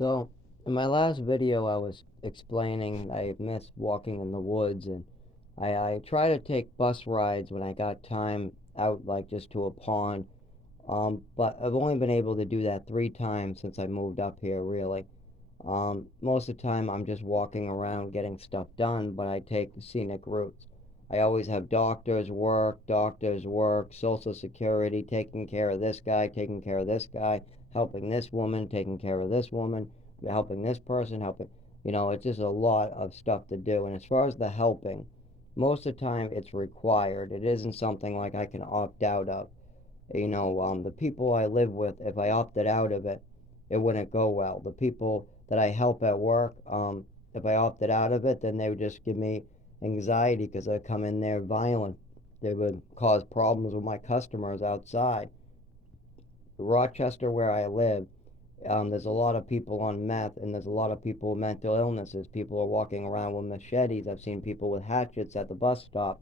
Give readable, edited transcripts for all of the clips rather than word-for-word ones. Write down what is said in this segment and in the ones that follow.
So, in my last video, I was explaining I miss walking in the woods, and I try to take bus rides when I got time out, like just to a pond. But I've only been able to do that 3 times since I moved up here, really. Most of the time, I'm just walking around getting stuff done, but I take the scenic routes. I always have doctors work, Social Security, taking care of this guy, taking care of this guy, helping this woman, taking care of this woman, helping this person, it's just a lot of stuff to do. And as far as the helping, most of the time it's required. It isn't something like I can opt out of. The people I live with, if I opted out of it, it wouldn't go well. The people that I help at work, if I opted out of it, then they would just give me anxiety because I'd come in there violent. They would cause problems with my customers outside. Rochester, where I live, there's a lot of people on meth, and there's a lot of people with mental illnesses. People are walking around with machetes. I've seen people with hatchets at the bus stop.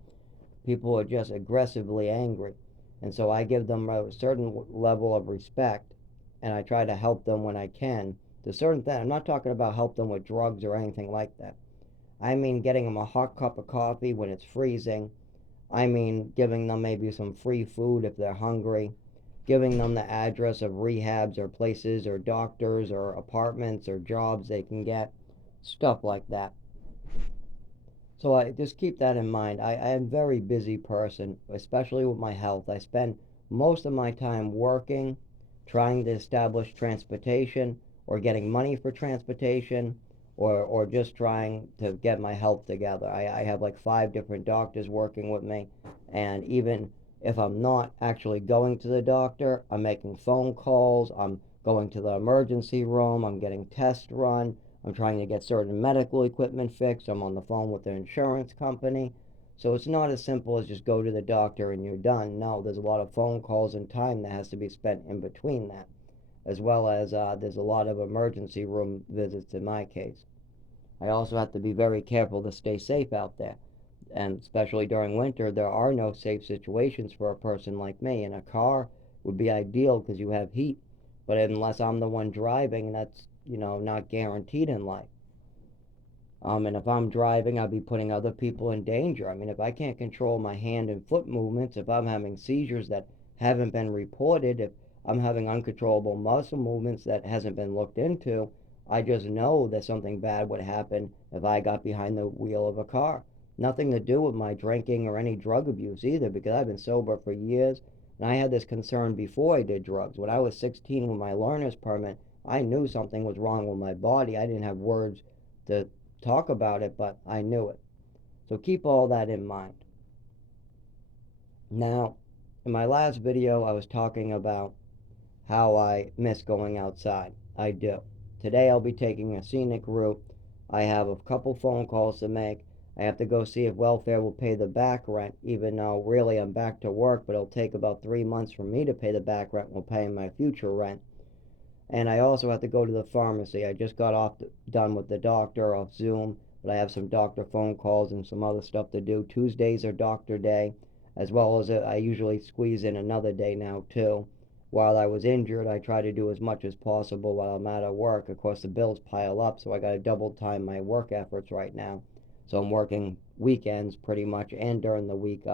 People are just aggressively angry. And so I give them a certain level of respect, and I try to help them when I can. To certain things, I'm not talking about help them with drugs or anything like that. I mean getting them a hot cup of coffee when it's freezing. I mean giving them maybe some free food if they're hungry. Giving them the address of rehabs or places or doctors or apartments or jobs they can get. Stuff like that. So I just keep that in mind. I am a very busy person, especially with my health. I spend most of my time working, trying to establish transportation, or getting money for transportation, or just trying to get my health together. I have like 5 different doctors working with me, and even if I'm not actually going to the doctor, I'm making phone calls, I'm going to the emergency room, I'm getting tests run, I'm trying to get certain medical equipment fixed. I'm on the phone with the insurance company. So it's not as simple as just go to the doctor and you're done. No, there's a lot of phone calls and time that has to be spent in between that, as well as there's a lot of emergency room visits in my case. I also have to be very careful to stay safe out there. And especially during winter, there are no safe situations for a person like me. And a car would be ideal because you have heat. But unless I'm the one driving, that's, not guaranteed in life. And if I'm driving, I'll be putting other people in danger. I mean, if I can't control my hand and foot movements, if I'm having seizures that haven't been reported, if I'm having uncontrollable muscle movements that hasn't been looked into, I just know that something bad would happen if I got behind the wheel of a car. Nothing to do with my drinking or any drug abuse either, because I've been sober for years. And I had this concern before I did drugs. When I was 16 with my learner's permit, I knew something was wrong with my body. I didn't have words to talk about it, but I knew it. So keep all that in mind. Now, in my last video, I was talking about how I miss going outside. I do. Today, I'll be taking a scenic route. I have a couple phone calls to make. I have to go see if welfare will pay the back rent, even though really I'm back to work, but it'll take about 3 months for me to pay the back rent while paying my future rent. And I also have to go to the pharmacy. I just got done with the doctor off Zoom, but I have some doctor phone calls and some other stuff to do. Tuesdays are doctor day, as well as I usually squeeze in another day now too. While I was injured, I try to do as much as possible while I'm out of work. Of course, the bills pile up, so I got to double time my work efforts right now. So I'm working weekends pretty much and during the week,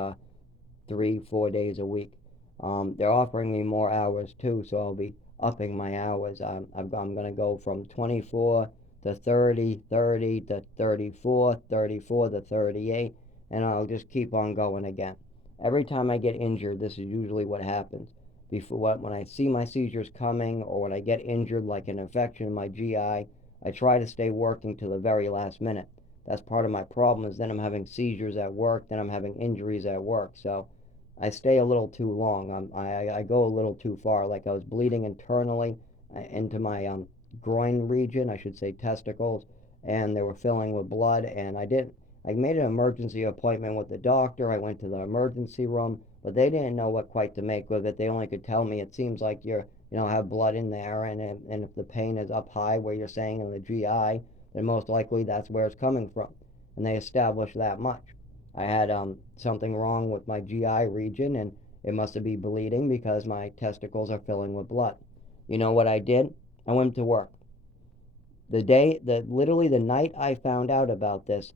3, 4 days a week. They're offering me more hours too, so I'll be upping my hours. I'm going to go from 24 to 30, 30 to 34, 34 to 38, and I'll just keep on going again. Every time I get injured, this is usually what happens. Before when I see my seizures coming, or when I get injured, like an infection in my GI, I try to stay working to the very last minute. That's part of my problem. Is then I'm having seizures at work, then I'm having injuries at work. So I stay a little too long. I go a little too far. Like I was bleeding internally into my groin region, I should say testicles, and they were filling with blood. And I made an emergency appointment with the doctor. I went to the emergency room, but they didn't know what quite to make with it. They only could tell me it seems like have blood in there, and if the pain is up high where you're saying in the GI, then most likely that's where it's coming from. And they established that much. I had something wrong with my GI region, and it must be bleeding because my testicles are filling with blood. You know what I did? I went to work. Literally the night I found out about this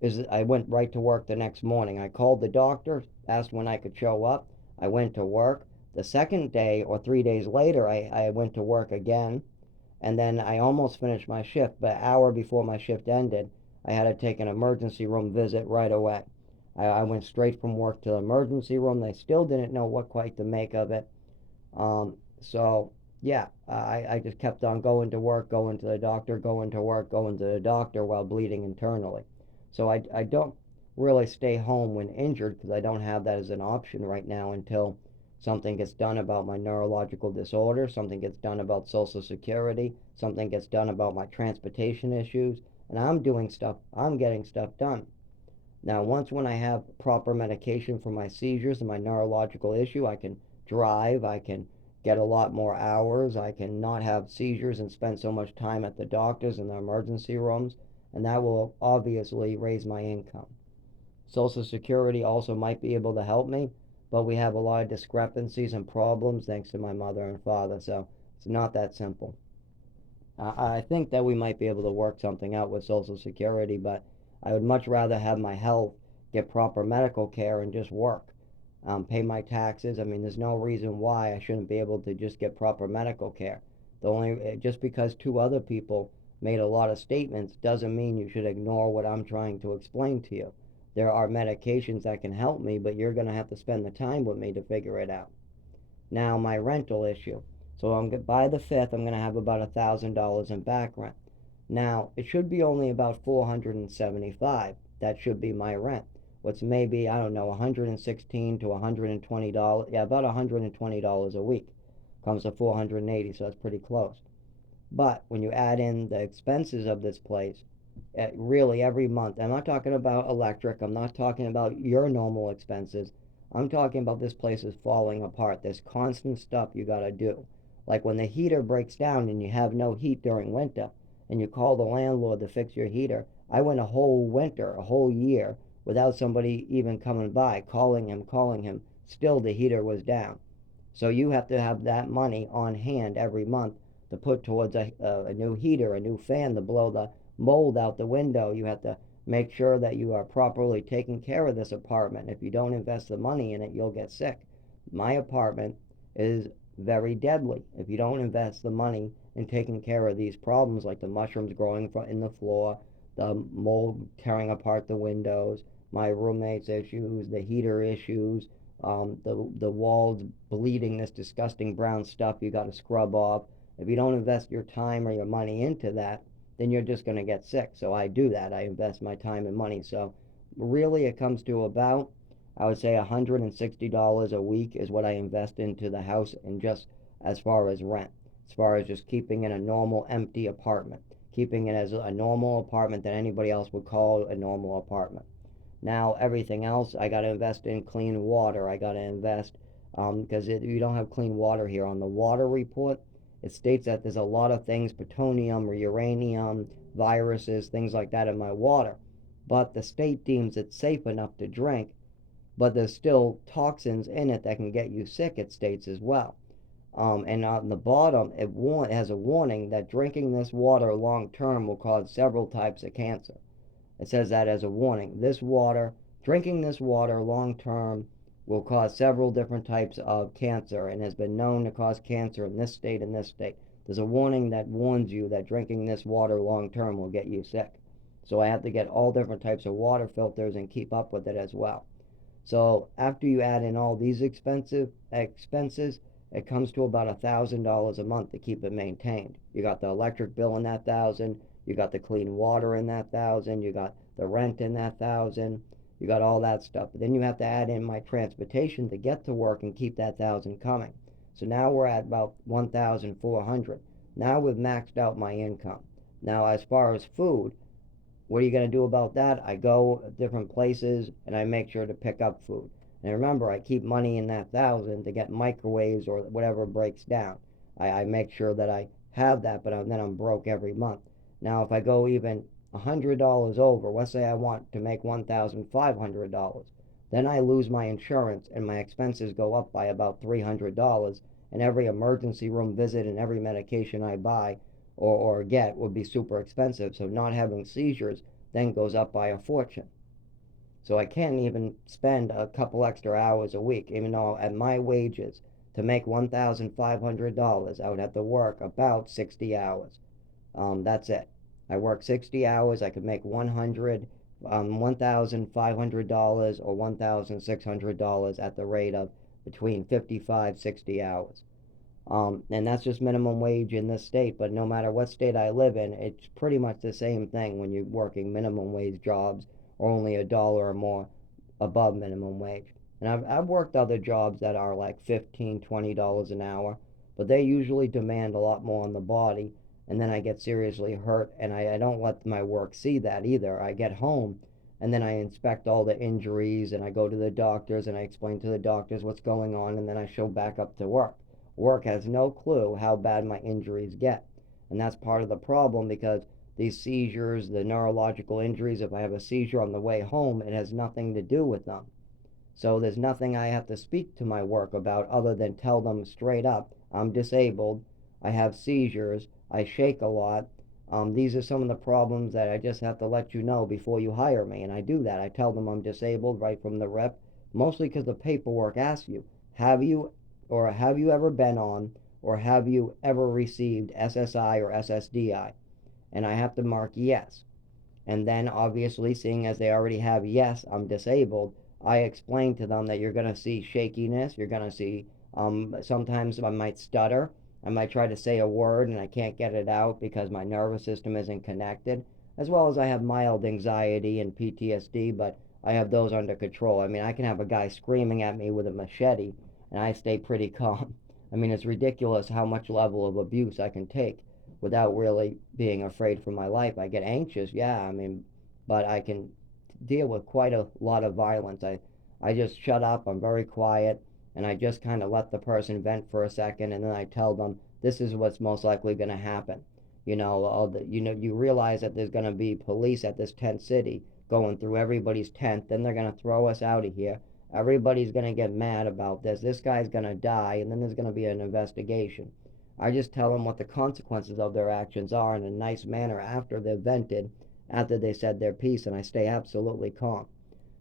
is I went right to work the next morning. I called the doctor, asked when I could show up. I went to work. The second day or 3 days later, I went to work again, and then I almost finished my shift, but an hour before my shift ended, I had to take an emergency room visit right away. I went straight from work to the emergency room. They still didn't know what quite to make of it. So yeah, I just kept on going to work, going to the doctor, going to work, going to the doctor while bleeding internally. So I don't really stay home when injured because I don't have that as an option right now until something gets done about my neurological disorder, something gets done about Social Security, something gets done about my transportation issues, and I'm doing stuff, I'm getting stuff done. Now, once when I have proper medication for my seizures and my neurological issue, I can drive, I can get a lot more hours, I can not have seizures and spend so much time at the doctors and the emergency rooms, and that will obviously raise my income. Social Security also might be able to help me, but we have a lot of discrepancies and problems thanks to my mother and father, so it's not that simple. I think that we might be able to work something out with Social Security, but I would much rather have my health, get proper medical care, and just work. Pay my taxes. I mean, there's no reason why I shouldn't be able to just get proper medical care. Just because two other people made a lot of statements doesn't mean you should ignore what I'm trying to explain to you. There are medications that can help me, but you're going to have to spend the time with me to figure it out. Now, my rental issue. So by the 5th, I'm going to have about $1,000 in back rent. Now, it should be only about 475. That should be my rent. What's maybe, I don't know, 116 to $120. Yeah, about $120 a week. Comes to 480, so that's pretty close. But when you add in the expenses of this place, really every month, I'm not talking about electric, I'm not talking about your normal expenses. I'm talking about this place is falling apart. There's constant stuff you gotta do. Like when the heater breaks down and you have no heat during winter and you call the landlord to fix your heater. I went a whole winter, a whole year without somebody even coming by, calling him. Still the heater was down. So you have to have that money on hand every month to put towards a new heater, a new fan to blow the mold out the window. You have to make sure that you are properly taking care of this apartment. If you don't invest the money in it, you'll get sick. My apartment is very deadly if you don't invest the money in taking care of these problems like the mushrooms growing in the floor, the mold tearing apart the windows, my roommate's issues, the heater issues, the walls bleeding this disgusting brown stuff you got to scrub off. If you don't invest your time or your money into that, then you're just going to get sick. So I do that. I invest my time and money. So really, it comes to about, I would say, $160 a week is what I invest into the house, and just as far as rent, as far as just keeping in a normal empty apartment, keeping it as a normal apartment that anybody else would call a normal apartment. Now everything else, I got to invest in clean water. I got to invest because you don't have clean water here. On the water report, it states that there's a lot of things, plutonium or uranium, viruses, things like that in my water. But the state deems it safe enough to drink, but there's still toxins in it that can get you sick, it states as well. And on the bottom, it has a warning that drinking this water long term will cause several types of cancer. It says that as a warning. Drinking this water long term will cause several different types of cancer and has been known to cause cancer in this state and this state. There's a warning that warns you that drinking this water long term will get you sick. So I have to get all different types of water filters and keep up with it as well. So after you add in all these expenses, it comes to about $1,000 a month to keep it maintained. You got the electric bill in that thousand, you got the clean water in that thousand, you got the rent in that thousand, you got all that stuff. But then you have to add in my transportation to get to work and keep that thousand coming. So now we're at about 1,400. Now we've maxed out my income. Now as far as food, what are you going to do about that? I go different places and I make sure to pick up food. And remember, I keep money in that thousand to get microwaves or whatever breaks down. I make sure that I have that, but then I'm broke every month. Now, if I go even $100 over, let's say I want to make $1,500, then I lose my insurance and my expenses go up by about $300. And every emergency room visit and every medication I buy or get would be super expensive. So not having seizures then goes up by a fortune. So I can't even spend a couple extra hours a week, even though at my wages, to make $1,500, I would have to work about 60 hours. That's it. I work 60 hours. I could make $1,500 or $1,600 at the rate of between 55, 60 hours. And that's just minimum wage in this state. But no matter what state I live in, it's pretty much the same thing when you're working minimum wage jobs or only a dollar or more above minimum wage. And I've worked other jobs that are like $15, $20 an hour, but they usually demand a lot more on the body. And then I get seriously hurt, and I don't let my work see that either. I get home and then I inspect all the injuries, and I go to the doctors and I explain to the doctors what's going on, and then I show back up to work. Work has no clue how bad my injuries get. And that's part of the problem, because these seizures, the neurological injuries, if I have a seizure on the way home, it has nothing to do with them. So there's nothing I have to speak to my work about other than tell them straight up, I'm disabled, I have seizures, I shake a lot. These are some of the problems that I just have to let you know before you hire me. And I do that. I tell them I'm disabled right from the rep, mostly because the paperwork asks you, have you ever been on, or have you ever received SSI or SSDI? And I have to mark yes. And then obviously, seeing as they already have yes, I'm disabled, I explain to them that you're going to see shakiness, you're going to see, sometimes I might stutter, I might try to say a word and I can't get it out because my nervous system isn't connected, as well as I have mild anxiety and PTSD, but I have those under control. I mean, I can have a guy screaming at me with a machete and I stay pretty calm. I mean, it's ridiculous how much level of abuse I can take without really being afraid for my life. I get anxious, yeah, I mean, but I can deal with quite a lot of violence. I just shut up, I'm very quiet, and I just kind of let the person vent for a second, and then I tell them this is what's most likely going to happen. You realize that there's going to be police at this tent city going through everybody's tent, then they're going to throw us out of here. Everybody's going to get mad about this. This guy's going to die, and then there's going to be an investigation. I just tell them what the consequences of their actions are in a nice manner after they've vented, after they said their piece, and I stay absolutely calm.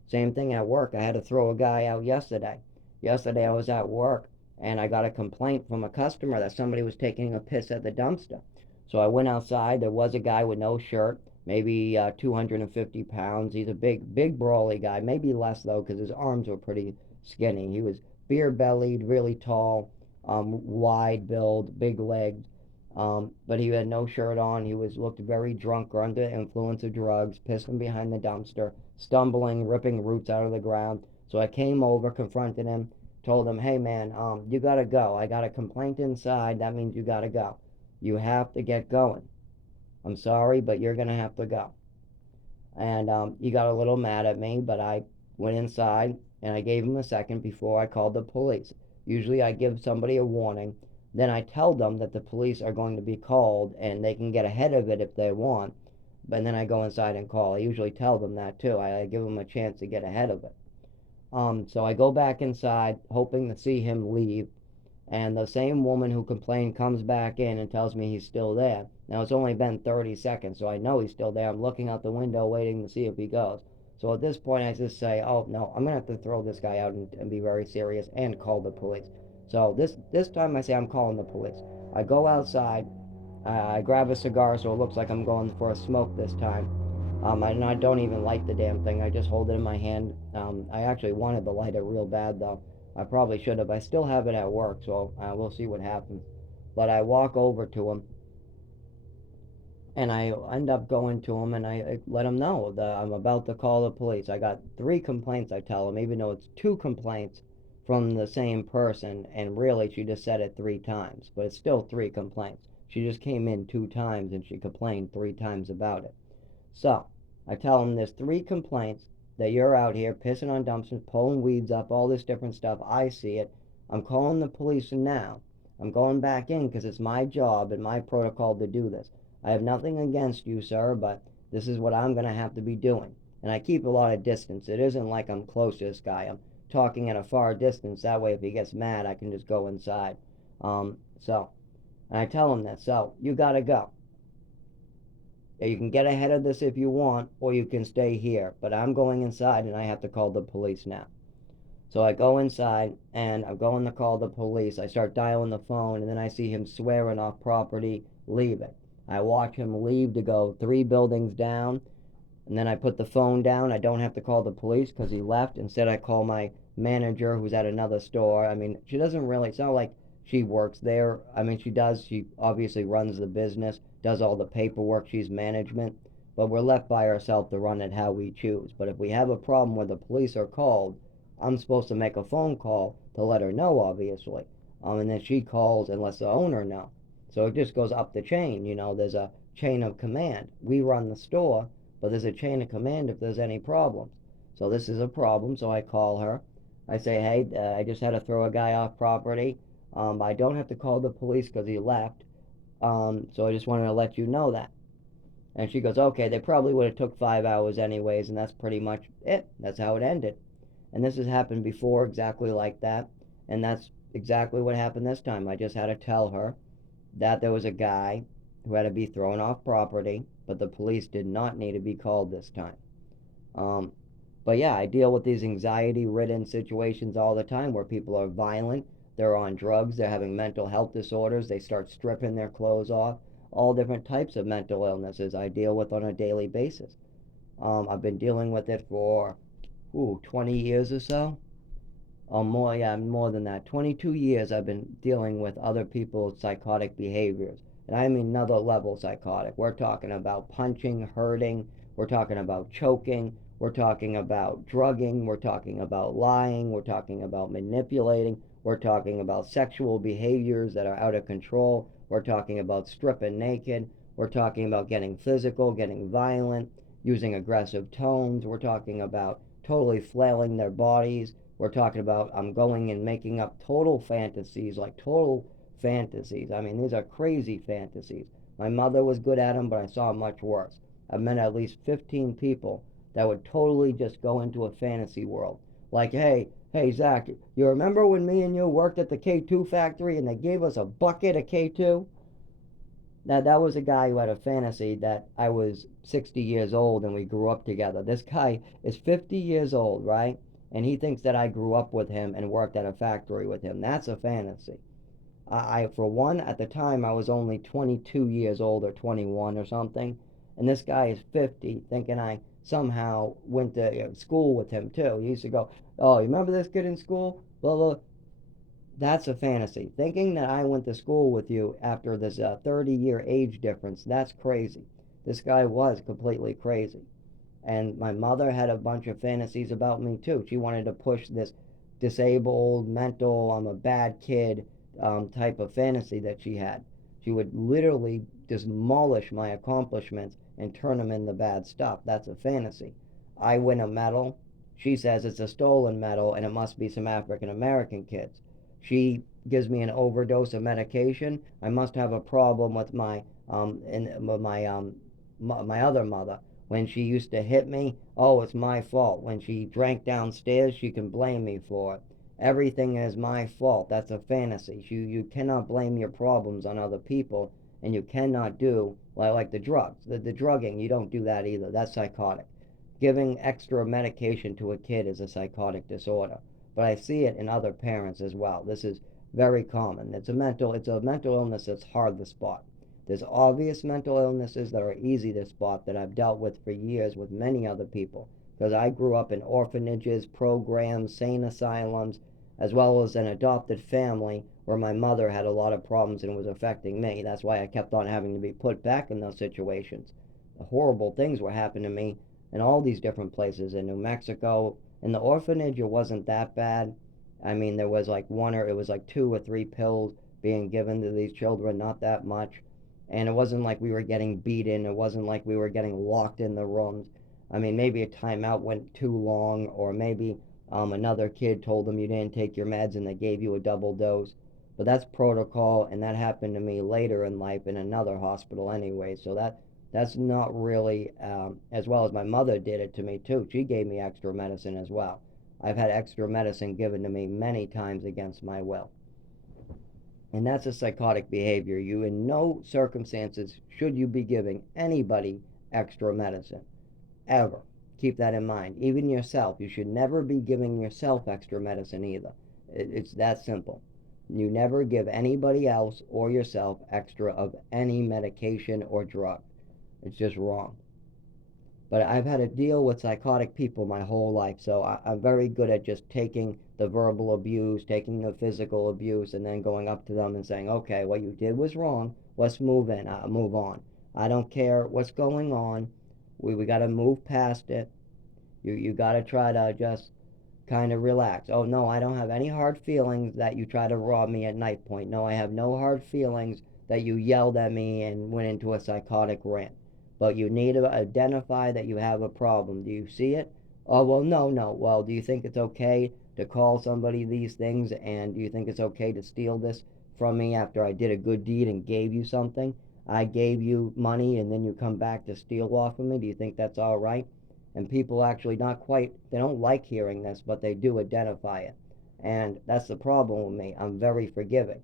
Same thing at work. I had to throw a guy out yesterday. Yesterday I was at work and I got a complaint from a customer that somebody was taking a piss at the dumpster. So I went outside. There was a guy with no shirt, maybe 250 pounds. He's a big brawly guy. Maybe less though, because his arms were pretty skinny. He was beer bellied, really tall, wide build, big legged. But he had no shirt on. He was looked very drunk or under the influence of drugs, pissing behind the dumpster, stumbling, ripping roots out of the ground. So I came over, confronted him, told him, "Hey man, you gotta go. I got a complaint inside. That means you gotta go. You have to get going. I'm sorry, but you're gonna have to go." And he got a little mad at me, but I went inside and I gave him a second before I called the police. Usually I give somebody a warning, then I tell them that the police are going to be called and they can get ahead of it if they want, but then I go inside and call. I usually tell them that too. I give them a chance to get ahead of it. So I go back inside hoping to see him leave, and the same woman who complained comes back in and tells me he's still there. Now it's only been 30 seconds, so I know he's still there. I'm looking out the window waiting to see if he goes. So at this point I just say, oh no, I'm gonna have to throw this guy out and be very serious and call the police. So this time I say I'm calling the police. I go outside, I grab a cigar so it looks like I'm going for a smoke this time. And I don't even light the damn thing. I just hold it in my hand. I actually wanted to light it real bad though. I probably should have. I still have it at work, so we'll see what happens. But I walk over to him, and I end up going to him, and I let him know that I'm about to call the police. I got 3 complaints, I tell him, even though it's 2 complaints from the same person, and really she just said it 3 times, but it's still 3 complaints. She just came in 2 times and she complained 3 times about it. So I tell him there's 3 complaints that you're out here pissing on dumpsters, pulling weeds up, all this different stuff. I see it. I'm calling the police now. I'm going back in because it's my job and my protocol to do this. I have nothing against you, sir, but this is what I'm going to have to be doing. And I keep a lot of distance. It isn't like I'm close to this guy. I'm talking at a far distance. That way, if he gets mad, I can just go inside. So, and I tell him this. So, you got to go. You can get ahead of this if you want, or you can stay here. But I'm going inside and I have to call the police now. So I go inside and I'm going to call the police. I start dialing the phone and then I see him swearing off property, leaving. I watch him leave to go 3 buildings down, and then I put the phone down. I don't have to call the police because he left. Instead, I call my manager who's at another store. I mean, she doesn't really, it's not like she works there. I mean, she does. She obviously runs the business, does all the paperwork. She's management. But we're left by ourselves to run it how we choose. But if we have a problem where the police are called, I'm supposed to make a phone call to let her know, obviously. And then she calls and lets the owner know. So it just goes up the chain. There's a chain of command. We run the store, but there's a chain of command if there's any problems. So this is a problem, so I call her. I say, hey, I just had to throw a guy off property. I don't have to call the police because he left. So I just wanted to let you know that. And she goes, okay, they probably would have took 5 hours anyways, and that's pretty much it. That's how it ended. And this has happened before exactly like that. And that's exactly what happened this time. I just had to tell her that there was a guy who had to be thrown off property, but the police did not need to be called this time. Um, but yeah, I deal with these anxiety ridden situations all the time where people are violent, they're on drugs, they're having mental health disorders, they start stripping their clothes off. All different types of mental illnesses I deal with on a daily basis. I've been dealing with it for 20 years or so. More, yeah, more than that. 22 years I've been dealing with other people's psychotic behaviors. And I mean another level psychotic. We're talking about punching, hurting, we're talking about choking, we're talking about drugging, we're talking about lying, we're talking about manipulating, we're talking about sexual behaviors that are out of control, we're talking about stripping naked, we're talking about getting physical, getting violent, using aggressive tones, we're talking about totally flailing their bodies, we're talking about I'm going and making up total fantasies, like total fantasies. I mean, these are crazy fantasies. My mother was good at them, but I saw much worse. I've met at least 15 people that would totally just go into a fantasy world. Like, hey, Zach, you remember when me and you worked at the K2 factory and they gave us a bucket of K2? Now, that was a guy who had a fantasy that I was 60 years old and we grew up together. This guy is 50 years old, right? And he thinks that I grew up with him and worked at a factory with him. That's a fantasy. For one, at the time, I was only 22 years old or 21 or something. And this guy is 50, thinking I somehow went to school with him too. He used to go, oh, you remember this kid in school? Blah, blah. That's a fantasy. Thinking that I went to school with you after this 30-year age difference, that's crazy. This guy was completely crazy. And my mother had a bunch of fantasies about me too. She wanted to push this disabled, mental, I'm a bad kid type of fantasy that she had. She would literally demolish my accomplishments and turn them into bad stuff. That's a fantasy. I win a medal. She says it's a stolen medal and it must be some African American kids. She gives me an overdose of medication. I must have a problem with my other mother. When she used to hit me, oh, it's my fault. When she drank downstairs, she can blame me for it. Everything is my fault. That's a fantasy. You cannot blame your problems on other people, and you cannot do like the drugs. The drugging, you don't do that either. That's psychotic. Giving extra medication to a kid is a psychotic disorder. But I see it in other parents as well. This is very common. It's a mental illness that's hard to spot. There's obvious mental illnesses that are easy to spot that I've dealt with for years with many other people because I grew up in orphanages, programs, sane asylums, as well as an adopted family where my mother had a lot of problems and it was affecting me. That's why I kept on having to be put back in those situations. The horrible things were happening to me in all these different places in New Mexico. In the orphanage, it wasn't that bad. I mean, there was like it was like 2 or 3 pills being given to these children, not that much. And it wasn't like we were getting beaten. It wasn't like we were getting locked in the rooms. I mean, maybe a timeout went too long, or maybe another kid told them you didn't take your meds and they gave you a double dose. But that's protocol, and that happened to me later in life in another hospital anyway. So that's not really as well as my mother did it to me too. She gave me extra medicine as well. I've had extra medicine given to me many times against my will. And that's a psychotic behavior. You, in no circumstances, should you be giving anybody extra medicine, ever. Keep that in mind. Even yourself, you should never be giving yourself extra medicine either. It's that simple. You never give anybody else or yourself extra of any medication or drug. It's just wrong. But I've had to deal with psychotic people my whole life, so I'm very good at just taking the verbal abuse, taking the physical abuse, and then going up to them and saying, okay, what you did was wrong. Let's move on. I don't care what's going on. We got to move past it. You got to try to just kind of relax. Oh, no, I don't have any hard feelings that you try to rob me at knife point. No, I have no hard feelings that you yelled at me and went into a psychotic rant. But you need to identify that you have a problem. Do you see it? Oh, well, no, no. Well, do you think it's okay to call somebody these things? And do you think it's okay to steal this from me after I did a good deed and gave you something? I gave you money and then you come back to steal off of me. Do you think that's all right? And people actually not quite, they don't like hearing this, but they do identify it. And that's the problem with me. I'm very forgiving.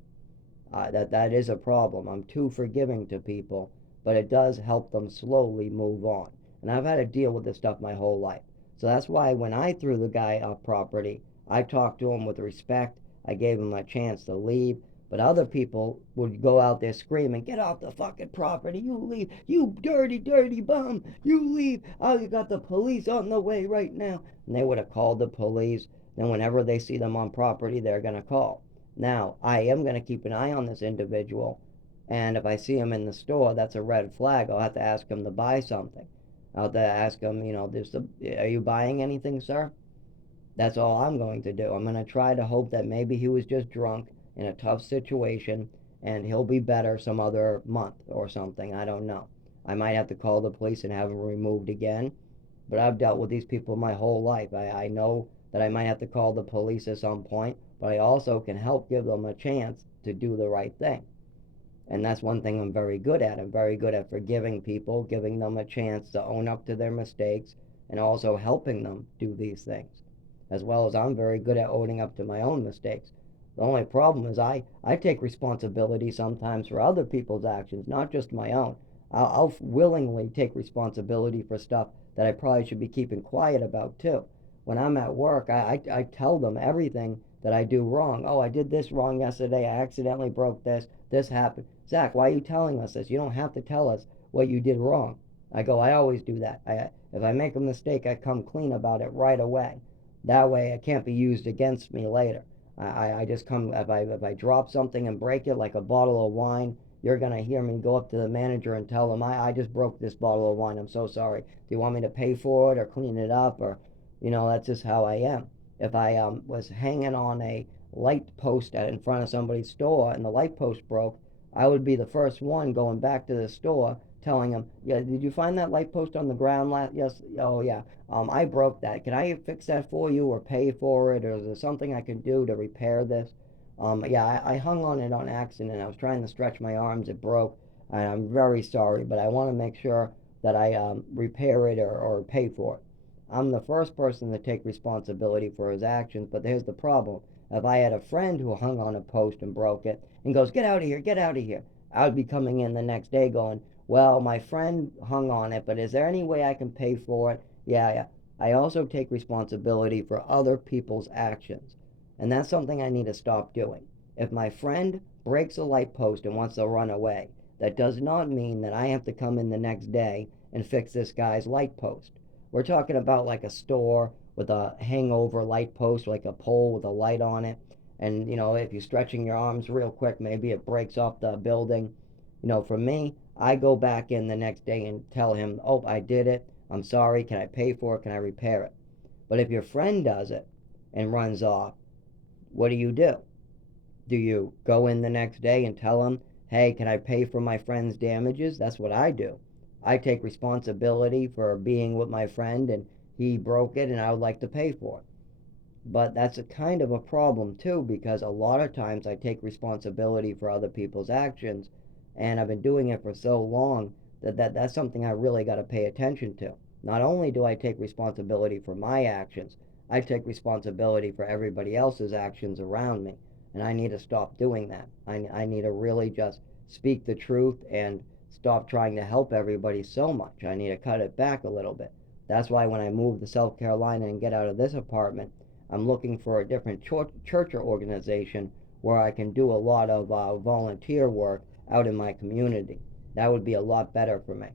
That is a problem. I'm too forgiving to people, but it does help them slowly move on. And I've had to deal with this stuff my whole life. So that's why when I threw the guy off property, I talked to him with respect. I gave him a chance to leave. But other people would go out there screaming, get off the fucking property, you leave, you dirty, dirty bum, you leave, oh, you got the police on the way right now. And they would have called the police. Then whenever they see them on property, they're going to call. Now, I am going to keep an eye on this individual, and if I see him in the store, that's a red flag. I'll have to ask him to buy something. I'll have to ask him, are you buying anything, sir? That's all I'm going to do. I'm going to try to hope that maybe he was just drunk in a tough situation and he'll be better some other month or something. I don't know. I might have to call the police and have him removed again. But I've dealt with these people my whole life. I know that I might have to call the police at some point, but I also can help give them a chance to do the right thing. And that's one thing I'm very good at. I'm very good at forgiving people, giving them a chance to own up to their mistakes, and also helping them do these things. As well as I'm very good at owning up to my own mistakes. The only problem is I take responsibility sometimes for other people's actions, not just my own. I'll willingly take responsibility for stuff that I probably should be keeping quiet about too. When I'm at work, I tell them everything that I do wrong. Oh, I did this wrong yesterday. I accidentally broke this. This happened. Zach, why are you telling us this? You don't have to tell us what you did wrong. I always do that. If I make a mistake, I come clean about it right away. That way it can't be used against me later. I just come, if I drop something and break it like a bottle of wine, you're going to hear me go up to the manager and tell him, I just broke this bottle of wine. I'm so sorry. Do you want me to pay for it or clean it up? Or, that's just how I am. If I was hanging on a light post in front of somebody's store and the light post broke, I would be the first one going back to the store telling them, yeah, did you find that light post on the ground last? Yes. Oh, yeah. I broke that. Can I fix that for you or pay for it? Or is there something I can do to repair this? Yeah, I hung on it on accident. I was trying to stretch my arms. It broke. And I'm very sorry, but I want to make sure that I repair it or pay for it. I'm the first person to take responsibility for his actions, but here's the problem. If I had a friend who hung on a post and broke it and goes, get out of here, get out of here, I would be coming in the next day going, well, my friend hung on it, but is there any way I can pay for it? Yeah, yeah. I also take responsibility for other people's actions. And that's something I need to stop doing. If my friend breaks a light post and wants to run away, that does not mean that I have to come in the next day and fix this guy's light post. We're talking about like a store with a hangover light post, like a pole with a light on it. And, if you're stretching your arms real quick, maybe it breaks off the building. For me, I go back in the next day and tell him, oh, I did it. I'm sorry. Can I pay for it? Can I repair it? But if your friend does it and runs off, what do? Do you go in the next day and tell him, hey, can I pay for my friend's damages? That's what I do. I take responsibility for being with my friend and he broke it and I would like to pay for it. But that's a kind of a problem too, because a lot of times I take responsibility for other people's actions and I've been doing it for so long that's something I really got to pay attention to. Not only do I take responsibility for my actions, I take responsibility for everybody else's actions around me. and I need to stop doing that. I need to really just speak the truth and stop trying to help everybody so much. I need to cut it back a little bit. That's why when I move to South Carolina and get out of this apartment, I'm looking for a different church or organization where I can do a lot of volunteer work out in my community. That would be a lot better for me.